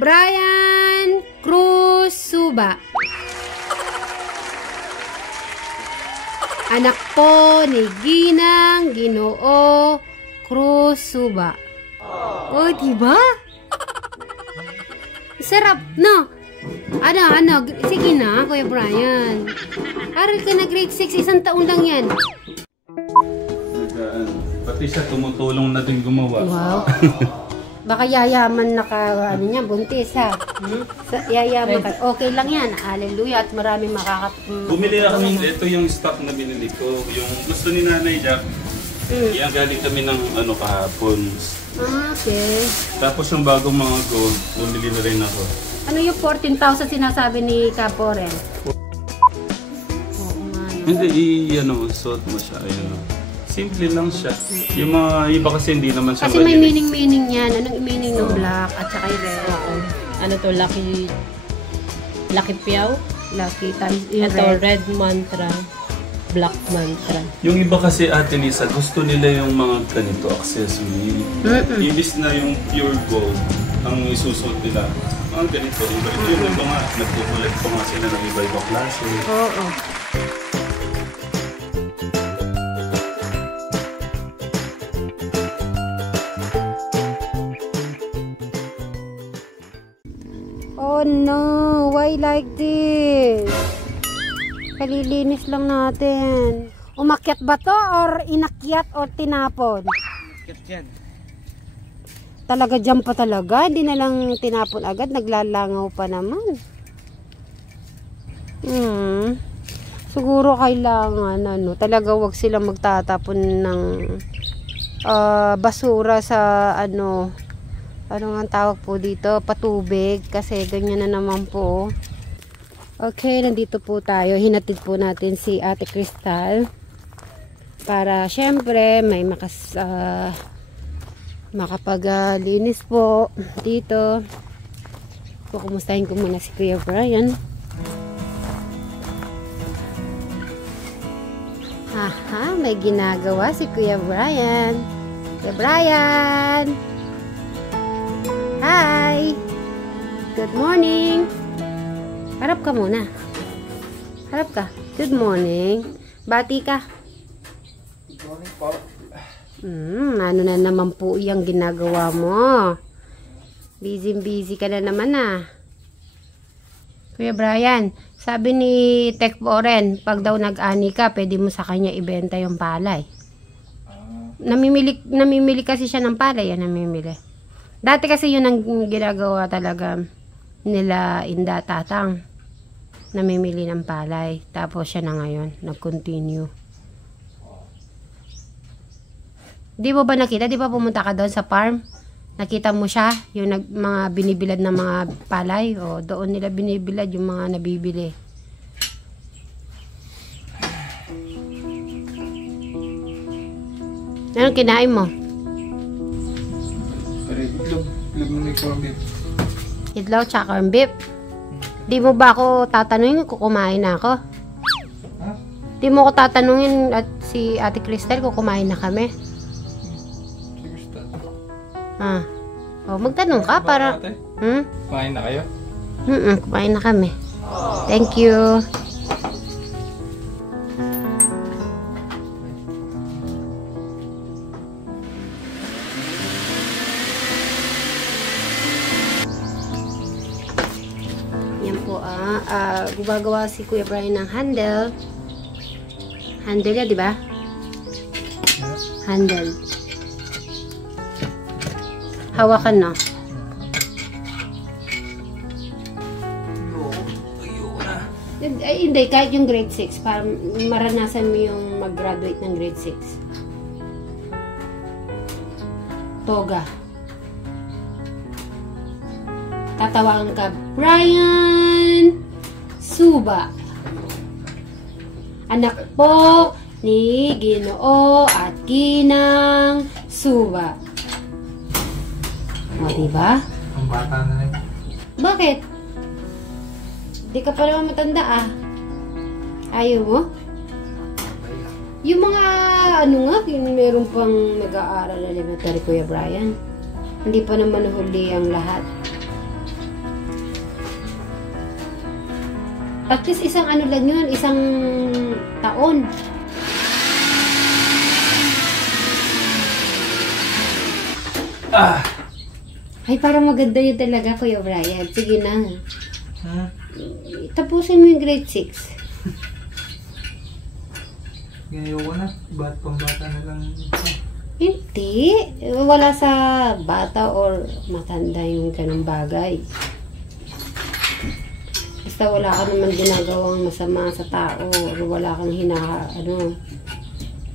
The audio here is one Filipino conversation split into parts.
Brian Cruz Suba. Anak po ni Ginang Ginoo Cruz Suba. Oh, diba? Sarap, no? Ano? Sige na, Kuya Brian. Aral ka na grade 6, isang taon lang yan. Pati siya tumutulong na din gumawa. Wow. Baka yayaman na niya, buntis ha. Yayaman ka. Okay lang yan. Hallelujah. At maraming Bumili na kami, ito yung stock na binili ko. Yung gusto ni Nanay Jack, yan galing kami ng kahapon. Okay. Tapos yung bagong mga gold, bumili na rin ako. Ano yung 14,000 sinasabi ni Caporen? Hindi, suot mo siya. Simple lang siya. Yung mga iba kasi hindi naman siya kasi may meaning yan. Anong meaning ng black at saka yung red? Ano to? Lucky Piaw? Lucky times yung ito, red mantra. Black mantra. Yung iba kasi, Ate Lisa, gusto nila yung mga ganito accessory. Ibis na yung pure gold ang isusuot nila. Mga ganito. Yung iba nga, nagkukulit pa nga sila ng iba-ibang klase. Oo. Oh no, why like this? Kalilinis lang natin. Umakyat ba to or inakyat or tinapon? Umakyat yan. Talaga dyan pa talaga? Hindi na lang tinapon agad? Naglalangaw pa naman. Siguro kailangan talaga wag silang magtatapon ng basura sa ano nga tawag po dito, patubig, kasi ganyan na naman po. Okay, nandito po tayo. Hinatid po natin si Ate Crystal para syempre may makapaglinis po dito. Kumustahin ko muna si Kuya Brian. Aha, may ginagawa si Kuya Brian. Kuya Brian! Hi! Good morning! Harap ka muna. Harap ka. Good morning. Bati ka. Good morning po. Ano na naman po yung ginagawa mo? Busy ka na naman Kuya Brian, sabi ni Tech Boren, pag daw nag-ani ka, pwede mo sa kanya ibenta yung palay. Namimili kasi siya ng palay. Namimili. Dati kasi yun ang ginagawa talaga nila Inda Tatang. Namimili ng palay. Tapos siya na ngayon. Nag-continue. Di mo ba nakita? Di ba pumunta ka doon sa farm? Nakita mo siya? Yung mga binibilad na mga palay? O doon nila binibilad yung mga nabibili. Anong kinain mo? Itlog mo may corn beef. Itlog tsaka corn beef. Di mo ba ako tatanungin kung kumain na ako? Ha? Di mo ako tatanungin at si Ate Crystal kung kumain na kami? Si Crystal. O magtanong ka para... Kumain na kayo? Kumain na kami. Thank you. Gumagawa si Kuya Brian ng handle. Handle yan, di ba? Handle. Hawakan na. Ay, hindi. Kahit yung grade 6. Para maranasan mo yung mag-graduate ng grade 6. Toga. Tatawagan ka, Brian Suba. Anak po ni Ginoo at Ginang Suba. O, diba? Ang bata na rin. Bakit? Di ka pa naman matanda Ayaw mo? Yung mga meron pang nag-aaral elementary, Kuya Brian. Hindi pa naman huli ang lahat. At least isang ano lang yun, isang taon. Ay, parang maganda yun talaga, Kuya Brian. Sige na. Tapusin mo yung grade 6. Ngayon ko na. Pambata na lang. Hindi. Wala sa bata or matanda yung ganung bagay. Basta wala ka naman ginagawang masama sa tao or wala kang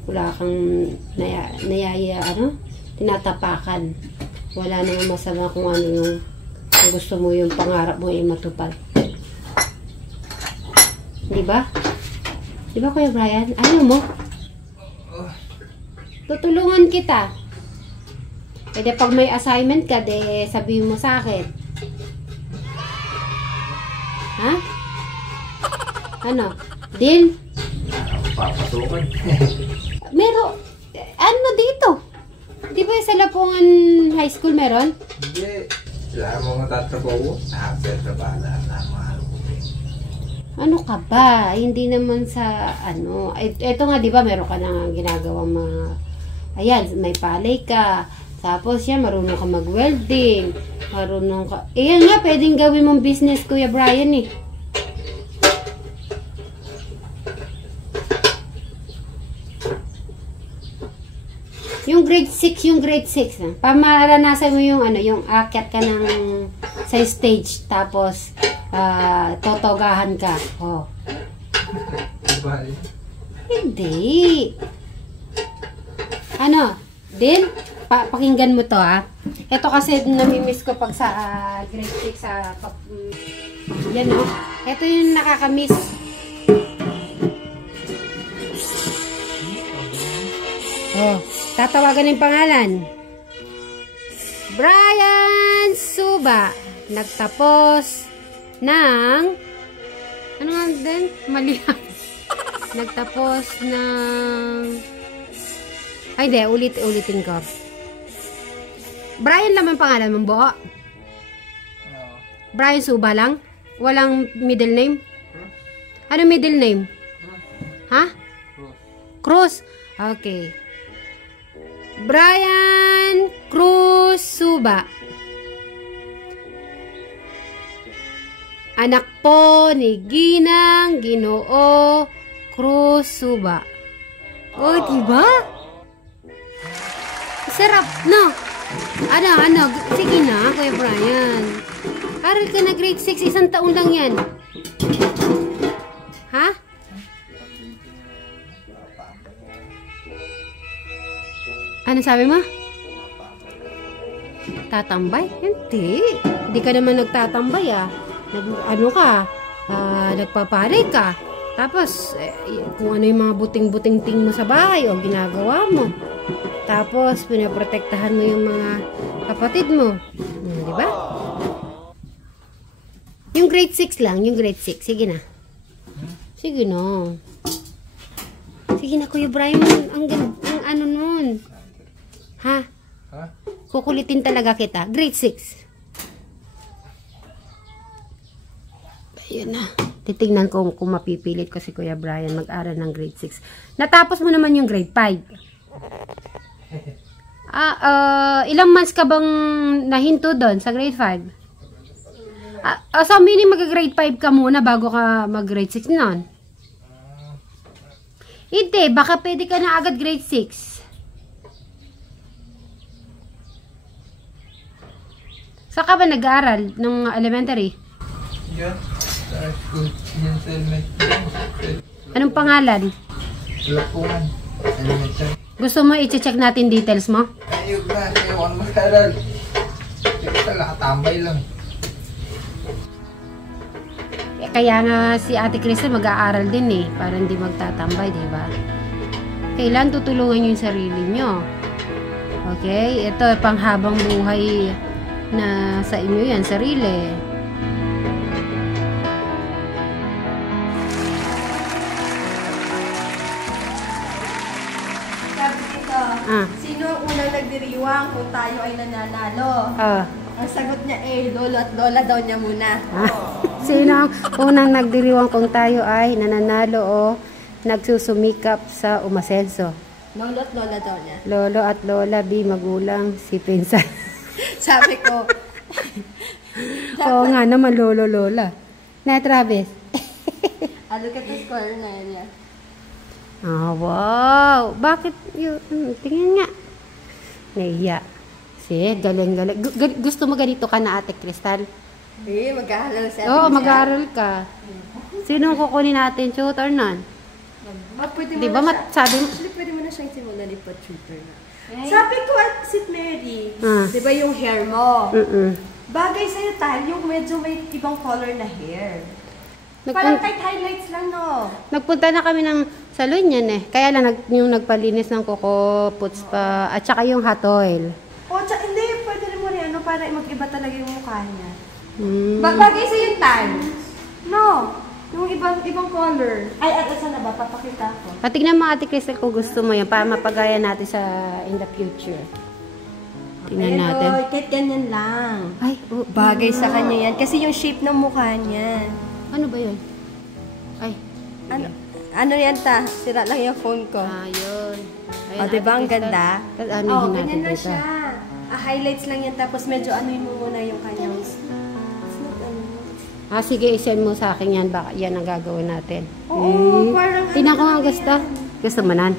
wala kang tinatapakan. Wala naman masama kung kung gusto mo yung pangarap mo ay matupad. Di ba? Di ba, Kuya Brian? Ayaw mo? Tutulungan kita. Pwede pag may assignment ka, sabihin mo sa akin. Ha? Ano? Deal? Papasukan. Meron. Ano dito? Di ba sa Lapungan High School meron? Hindi. Wala mo matatrabaho. Trabaho na mahal ko. Ano ka ba? Hindi naman sa Ito nga, di ba, meron ka na ginagawang mga... Ayan, may palay ka. Tapos yan, marunong ka mag-welding. Marunong ka... Ayan nga, pwedeng gawin mong business, Kuya Brian eh. Yung grade 6. Pamaranasan mo yung yung akyat ka sa stage. Tapos, totogahan ka. Oh. Hindi. Din? Pakinggan mo to, ha? Ito kasi namimiss ko pag sa grade 6 yan, oh. Ito yung nakakamiss. Oh, tatawagan yung pangalan. Brian Suba. Nagtapos ng ano nga din? Mali. Nagtapos ng ay, di. Ulitin ko. Brian lang ang pangalan mong buo? Brian Suba lang? Walang middle name? Ano middle name? Ha? Cruz. Okay. Brian Cruz Suba. Anak po ni Ginang Ginoo Cruz Suba. Oh, diba? Sarap, no? Ano? Sige na, Kuya Brian. Aral ka na grade 6, isang taon lang yan. Ha? Ano sabi mo? Tatambay? Hindi. Hindi ka naman nagtatambay, ah. Nagpaparay ka. Tapos, kung ano yung mga buting-buting-ting mo sa bahay, o ginagawa mo. Tapos, pinaprotektahan mo yung mga kapatid mo. Di ba? Yung grade 6 lang, yung grade 6. Sige na. Sige na. Sige na, Kuya Brian. Ang ano nun. Ha? Kukulitin talaga kita. Grade 6. Ayun na. Titignan ko kung mapipilit ko si Kuya Brian mag-aral ng grade 6. Natapos mo naman yung grade 5. Ilang months ka bang nahinto doon sa grade 5? So, meaning mag-grade 5 ka muna bago ka mag-grade 6 noon? Hindi, baka pwede ka na agad grade 6. Saan ka ba nag-aaral nung elementary? Yan. Sa school. Yan sa elementary. Anong pangalan? Lapungan. Elementary. Gusto mo i-check natin details mo? Ayun na. Ayaw ano mag-aaral. Hindi ka nakatambay lang. Kaya nga si Ate Krista mag-aaral din eh. Para hindi magtatambay, diba? Kailan tutulungan nyo yung sarili nyo? Okay? Ito, panghabang buhay na sa inyo yan, sarili. Sabi dito, sino ang unang nagdiriwang kung tayo ay nananalo? Ang sagot niya lolo at lola daw niya muna. Sino ang unang nagdiriwang kung tayo ay nananalo o nagsusumikap sa umasenso? Lolo at lola daw niya. Lolo at lola, B, magulang, si pinsan. Sabi ko, Oo nga naman, lolo, lola. Na, Travis? look at the score na niya. Ah, wow. Bakit yun? Tingnan nga. Naiya. Si, galing. Gusto mo ganito ka na, Ate Crystal? Mag-aaral siya. Oo, mag-aaral ka. Sino ang kukunin natin? Tutor nun? Pwede mo Di ba na siya. sabi mo? Actually, pwede mo na siyang simulan ipa-tutor na. Sabi ko at si Mary, Ah. di ba yung hair mo? Mm-mm. Bagay sa'yo tayo, yung medyo may ibang color na hair. Nagpun- Parang tight highlights lang, no? Nagpunta na kami ng salon yan eh. Kaya lang yung nagpalinis ng kuko, puts pa, at saka yung hot oil. Hindi, pwede rin mo rin, para mag-iba talaga yung mukha niya. Mm. Bagay sa'yo yung tan. No, yung ibang color. Ay, saan na ba? Papakita ko. Tignan mo, Ate Crystal, kung gusto mo yan para mapagaya natin sa in the future. Tingnan Ayan, natin. kahit ganyan lang. Ay, Bagay sa kanya yan. Kasi yung shape ng mukha niya. ano ba yun? Ay, Ano yan ta? Sira lang yung phone ko. ayun. O, diba ang ganda? Ano yung natin ganyan na dito? siya. Highlights lang yan. Tapos medyo anuin mo muna yung kanyang... Sige, isend mo sa akin yan. Baka yan ang gagawin natin. Oo, parang Tingnan ko nga gusto. Gusto mo nan?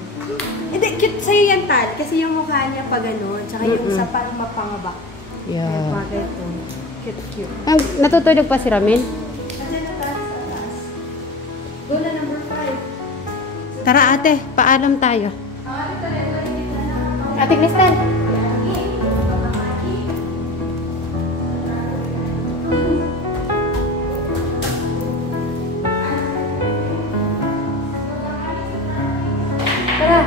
Hindi, cute sa'yo yan, Tal. Kasi yung mukha niya pa ganun. Tsaka yung sa parang mapangabak. Kaya Yeah. bagay ito. Cute. Natutulog pa si Ramin? Kasi na taas sa taas. Go na number 5. Tara ate, paalam tayo. Ate Crystal. Tara.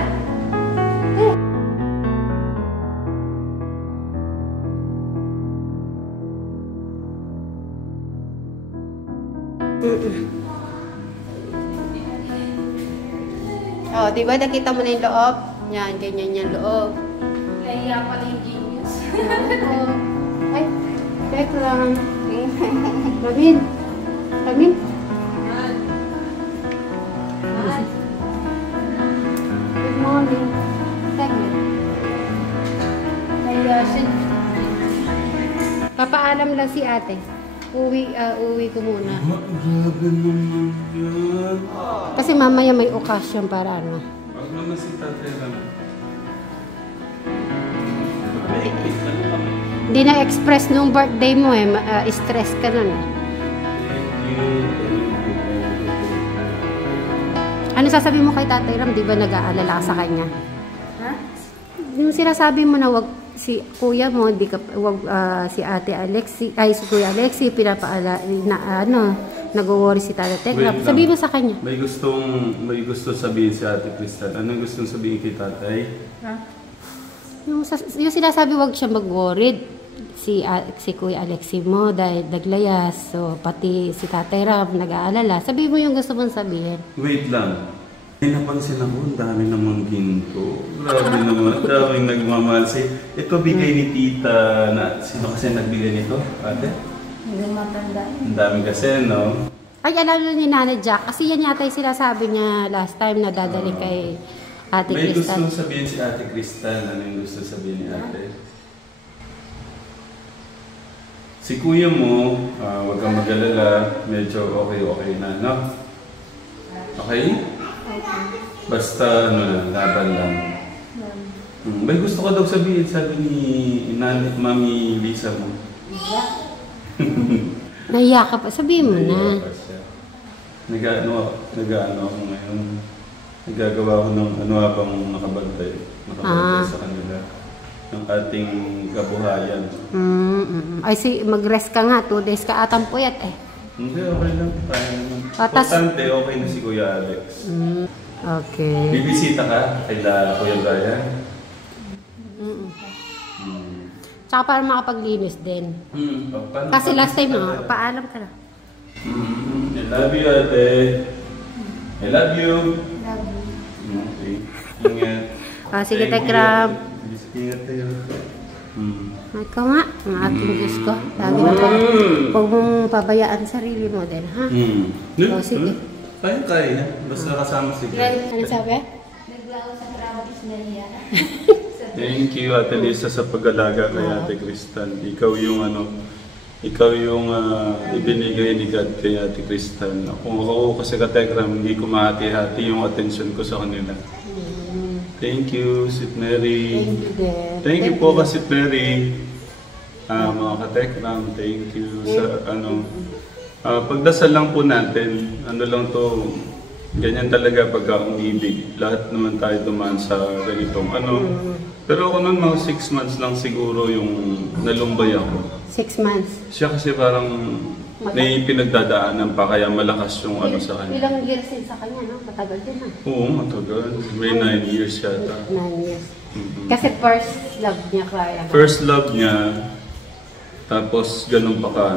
Oh, di ba nakita mo na yung loob? Yan, ganyan yung loob. Kaya pala yung genius. Ay, check lang. Ramin. Ramin. Good morning. Segment. Papaalam lang si ate. Uwi ko muna. Grabe naman yan. Kasi mamaya may okasyon para ano. Wag naman si tatay lang. Maiklit lang kami. Hindi na-express nung birthday mo eh. Stress ka nun eh. Thank you. Ano sasabi mo kay Tatay Ram? Di ba nag-aalala ka sa kanya? Ha? Yung sinasabi mo na wag si kuya mo, di ka wag si Ate Alexi, ay si Kuya Alexi pinapaala na nag-worry si Tatay Tekram. Wait lang. Sabi mo sa kanya. May gusto sabihin si Ate Crystal. Anong gustong sabihin kay tatay? Ha? Yung sinasabi wag siya mag-worried si Kuya Alexi mo dahil naglayas. So pati si Tatay Ram nag-aalala. Sabi mo yung gusto mong sabihin. Wait lang. May napansin ako, ang dami namang ginto. Grabe naman, daming nagmamahal sa'yo. Ito bigay ni tita na, sino kasi nagbigay nito, ate? Hindi matanda. Ang dami kasi, no? Ay, alam na ni Nana Jack. Kasi yan yata yung sinasabi niya last time na dadali kay Ate May Crystal. gustong sabihin si Ate Crystal. Ano yung gusto sabihin ni ate? Si kuya mo, huwag kang mag-alala. Medyo okay na, no? Okay? Basta, laban lang. May gusto ka daw sabihin, sabi ni Mami Lisa mo. Nahiya ka pa. Sabihin mo na. Naiiyak pa siya. Nag-ano ako ngayon. Nagagawa ko ng ano habang nakabantay sa kanila. Ng ating kabuhayan. Ay, mag-rest ka nga. 2 days ka atang puyat eh. Hindi, okay lang. Kaya naman. Patas- Importante, okay na si Kuya Alex. Okay. Bibisita ka kay Kuya Brian? Tsaka para makapaglinis din. Paano Kasi pa- last time, paalam ka na. I love you, ate. I love you. Okay. Ingat. Sige, Thank you. Tekram. Ingat tayo. Ikaw nga, ang aking Diyos ko. Lagi na huwag mong pabayaan sarili mo din, ha? O, sige. Kaya. Basta kasama si Glenn, ano sabi? Thank you, Ate Lisa, sa pag-alaga kay Ate Crystal. Ikaw yung ibinigay ni God kay Ate Crystal. Ako kasi katekram, hindi ko mahati-hati yung attention ko sa kanila. Thank you, Sit Mary. Thank you, din. Thank you po ka, Sit Mary. Mga katekram, thank you sa pagdasal lang po natin. Ano lang to, ganyan talaga pagka umibig. Lahat naman tayo dumaan sa ganitong Pero ako nun mga 6 months lang siguro yung nalumbay ako. 6 months. Siya kasi parang may pinagdadaanan pa kaya malakas yung sa kanya. Ilang years din sa kanya, no? Matagal din, ha? Oo, matagal. May 9 years yata. 9 years. Kasi first love niya kaya. First love niya, tapos ganun pa ka.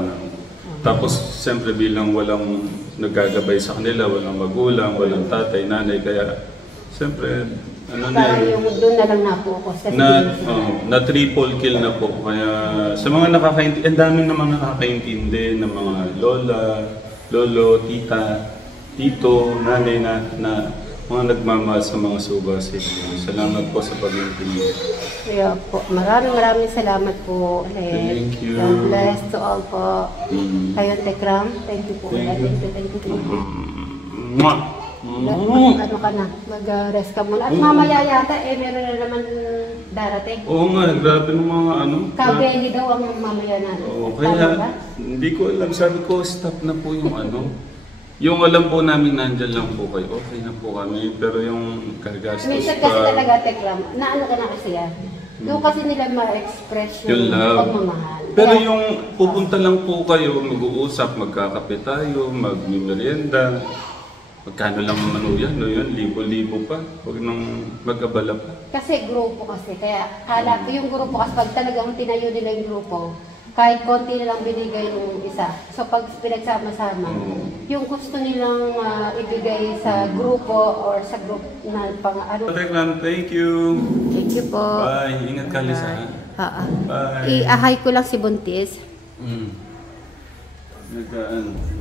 Tapos siyempre bilang walang nagagabay sa kanila, walang magulang, walang tatay, nanay, kaya siyempre Parang yung doon na lang na-focus. na triple kill na po. Kaya sa mga nakakaintindi, ang daming namang nakakaintindi ng mga lola, lolo, tita, tito, nanay na mga nagmamahal sa mga subasit. Salamat po sa pag-intindi. Kaya po, maraming salamat po. Thank you. God bless to all po. Kayo, Tekram. Thank you po. Thank you. Mwah! Ano ka na? Mag-rest ka muna. At mamaya yata, meron na naman darating. Oo nga, grabe ng mga Kabeli daw ang mamaya na. Oo, kaya hindi ko alam. Sabi ko, stop na po yung Yung alam po namin nandyan lang po kayo. Okay na po kami. Pero yung gagastos minsan kasi talaga, Tekram, naano ka na kasi yan. Doon kasi nila ma-express yung pagmamahal. Pero yung pupunta lang po kayo, mag-uusap, magkakape tayo, mag-merienda. Magkano lang naman yan, no? Yun, libo-libo pa. Huwag nang mag-abala pa. Kasi grupo kasi, kaya yung grupo kasi pag talagang tinayo nila yung grupo, kahit konti na lang binigay yung isa. So pag pinagsama-sama, yung gusto nilang ibigay sa grupo or sa group na Thank you. Thank you po. Bye. Ingat ka, Lisa. Bye. I-ahay ko lang si Buntis.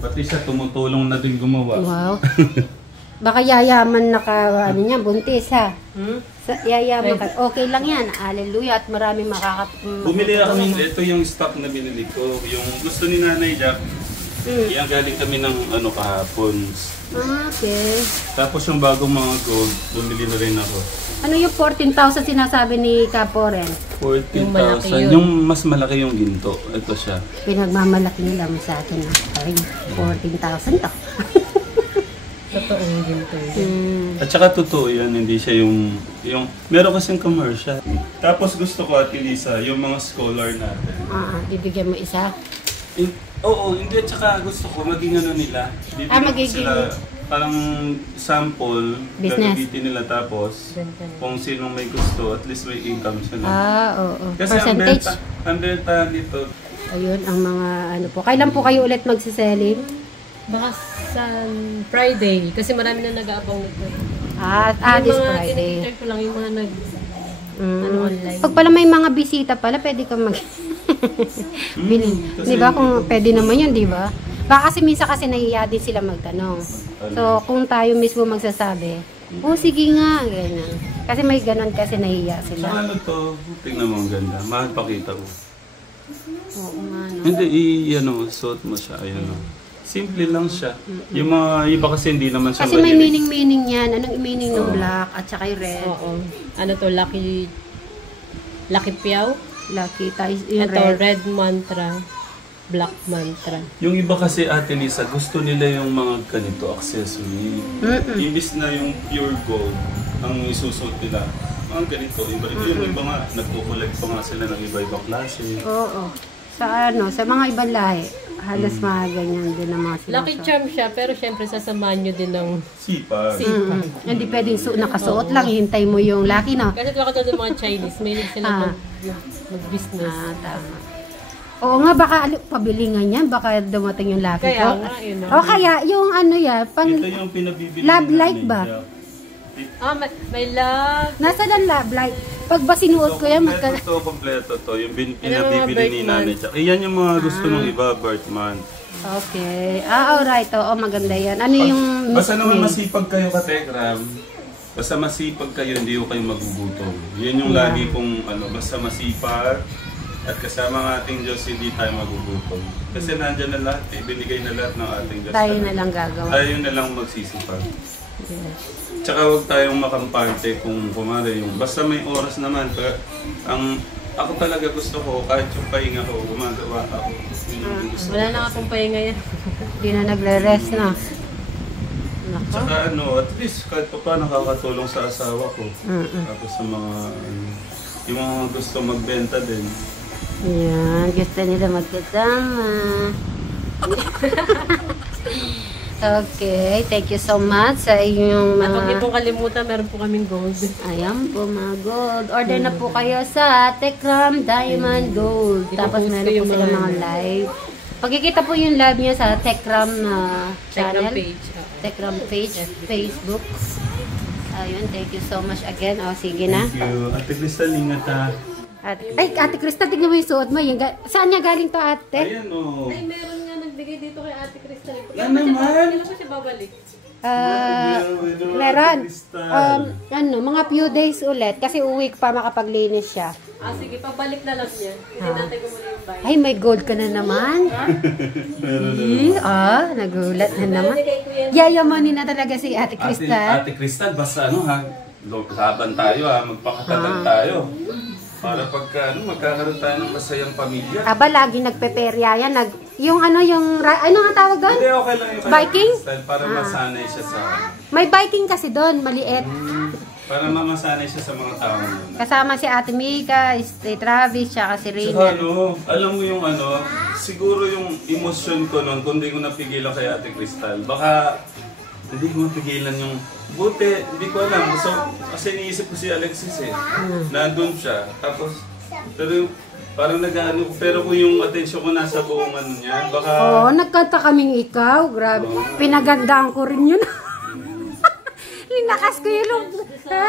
Pati siya tumutulong na din gumawa. Wow. Baka yayaman na ka, niya, Buntis, ha? Yayaman ka. Okay lang yan. Hallelujah. At maraming Bumili kami, ito yung stock na binili ko. Yung gusto ni Nanay Jack, yan galing kami ng kahapon. Okay. Tapos yung bagong mga gold, bumili na rin ako. Ano yung 14,000 sinasabi ni Kaporen? 14,000. Yung mas malaki yung ginto. Ito siya. Pinagmamalaki nila mo sa akin. Ay, 14,000 to. Totoo yung ginto. At saka totoo yan, hindi siya yung meron kasing commercial. Tapos gusto ko, Ate Lisa, yung mga scholar natin. Bibigyan mo isa? Oo, hindi. At saka gusto ko, maging nila. Magiging sila parang sample, business. gagamitin nila tapos kung sinong may gusto, at least may income sila. Oo. Kasi Percentage? ang benta dito. Ayun, ang mga po. Kailan po kayo ulit magsiselling? Baka sa Friday, kasi marami na nag-aabang nito. This Friday. Check ko lang yung mga online. Pag pala may mga bisita pala, pwede kang bilhin. Di ba? Kung pwede naman yun, di ba? Baka kasi minsan kasi nahiya din sila magtanong. So, kung tayo mismo magsasabi, sige nga, ganyan. Kasi may ganon kasi nahiya sila. Saka to, tingnan mo ang ganda. Mahal pakita mo. Oo nga, no? Hindi, suot mo siya. Ayan, simple lang siya. Yung mga iba kasi hindi naman siya kasi may meaning yan. Anong meaning ng black at saka yung red? Oo. Ano to, Lucky Piaw? Lucky, yung Ito, red. red mantra. Black mantra. Yung iba kasi, Ate Lisa, gusto nila yung mga ganito accessory. Imbis na yung pure gold ang isusuot nila. Mga ganito. Yung iba nga, nagkukulit pa nga sila ng iba-ibang klase. Oo. Sa mga ibang lahi, halos mga ganyan din ang mga sinusuot. Lucky charm siya, pero syempre sasamahan nyo din ng Sipag. Hindi pwedeng nakasuot lang, hintay mo yung lucky, no? Kasi baka ito mga Chinese, may sila mag-business. Tama. Oo nga, baka pabili nga niyan, baka dumating yung lucky Kaya ko. nga, yun. Kaya yung pang Ito yung pinabibili love ni light Nanay ba? Jack. May love. Nasaan ang love light? Pag ba sinuot ko yan, Kompleto to. Yung mga pinabibili birth ni nanay. Tsaka, yan yung mga gusto ng iba, birth month. Okay. Alright. Oo, maganda yan. Ano yung... Basta naman masipag kayo ka Tekram. Basta masipag kayo, hindi ko kayo magugutom. Yan yung lagi kong basta masipag. At kasama ng ating Diyos, hindi tayo magugutom. Kasi nandyan na lahat, binigay na lahat ng ating Diyos. Tayo na lang gagawa. Tayo na lang magsisipag. Yes. Tsaka huwag tayong makampante kung kumare yung basta may oras naman. Pero ako talaga gusto ko, kahit yung pahinga ko, gumagawa ako. Gusto Wala ko na kasi. akong pahinga yan. Hindi na nagre-rest na. Nako. Tsaka at least kahit pa paano nakakatulong sa asawa ko. Tapos sa mga, yung mga gusto magbenta din. Yan, gusto nila magkasama. Okay, thank you so much sa inyong At huwag niyo mga... pong kalimutan, meron po kaming gold. Ayan po mga gold. Order na po kayo sa Tekram Diamond Gold. Tapos Ipopost meron ko po yung sila mga mga live. Pagkikita po yung live niya sa Tekram Telegram channel. page. Tekram page, Facebook. Ayun, thank you so much again. O, sige na. Thank you. Ate Crystal, ingat ha. Ate Krista, tignan mo yung suot mo. Saan niya galing to, ate? Ayan o. Ay, meron nga nagbigay dito kay Ate Crystal. Yan naman. Kailan pa siya babalik? Meron. Mga few days ulit. Kasi uwi pa makapaglinis siya. Sige, pabalik na lang niya. Hindi natin ko muna yung bayan. Ay, may gold ka na naman. Nagulat na naman. Yayamanin na talaga si Ate Krista. Ate Crystal, basta laban tayo ha. Magpakatagal tayo. Para pagka magkakaroon tayo ng masayang pamilya. Aba, lagi nagpeperya yan. Ano nga tawag doon? Hindi, okay lang yung Biking? Crystal para masanay siya sa... May biking kasi doon, maliit. Para mamasanay siya sa mga tao yun. Kasama si Ate Mika, si Travis, tsaka si Saka Rina. alam mo yung siguro yung emosyon ko noon, kung di ko napigilan kay Ate Crystal, baka hindi ko mapigilan yung buti, hindi ko alam. So, kasi iniisip ko si Alexis nandun siya. Tapos, pero parang pero kung yung atensyon ko nasa buong niya, baka... Oo, nagkanta kaming ikaw. Grabe. Pinagandaan ko rin yun. Linakas ko yung ha?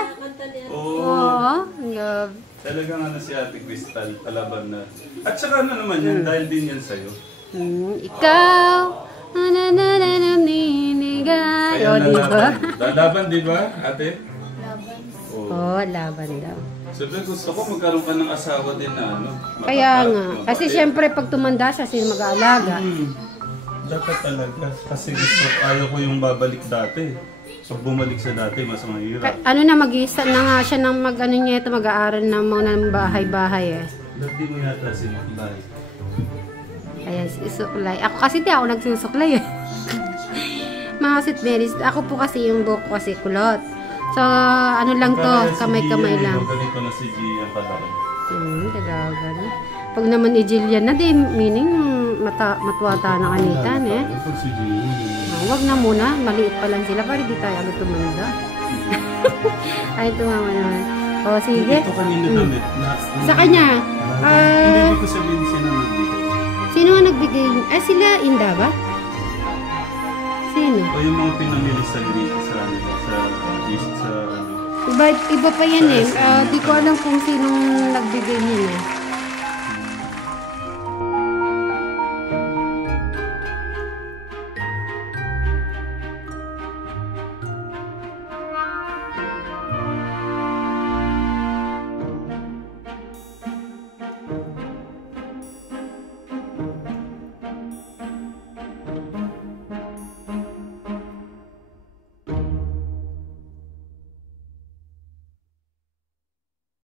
Oo. Grabe. Talagang si Ate Crystal, kalaban na. At saka naman yan, dahil din yan sa'yo. Ikaw, naninigay. O, diba? Lalaban, di ba, ate? Oo, laban daw. Sabi, gusto ko magkaroon ka ng asawa din na Kaya nga. Kasi syempre, pag tumanda siya, sino mag-aalaga? Dapat talaga. Kasi ayaw ko yung babalik dati. Pag bumalik sa dati, mas mahirap. Mag-isa na nga siya ng mag-aaral na muna ng bahay-bahay eh. Dati mo yata sinuklay. Ayan, isuklay. Ako kasi di ako nagsusuklay eh. Mga sitmeris. Ako po kasi yung buhok ko kasi kulot. So, lang to, kamay-kamay lang. Ganito na si Gia palaki. Talaga na. Pag naman i-Jillian na, di meaning matuwata na kanitan eh. Pag si Gia, Wag na muna, maliit pa lang sila para di tayo agad tumanda. Ay, tumama naman. O, sige. ito kanina damit na... Sa kanya, Hindi ko sabihin sino nagbigay. sino ang nagbigay? Sila Inda ba? Sino? O yung mga pinamili sa Iba pa yan eh. Di ko alam kung sinong nagbigay niya eh.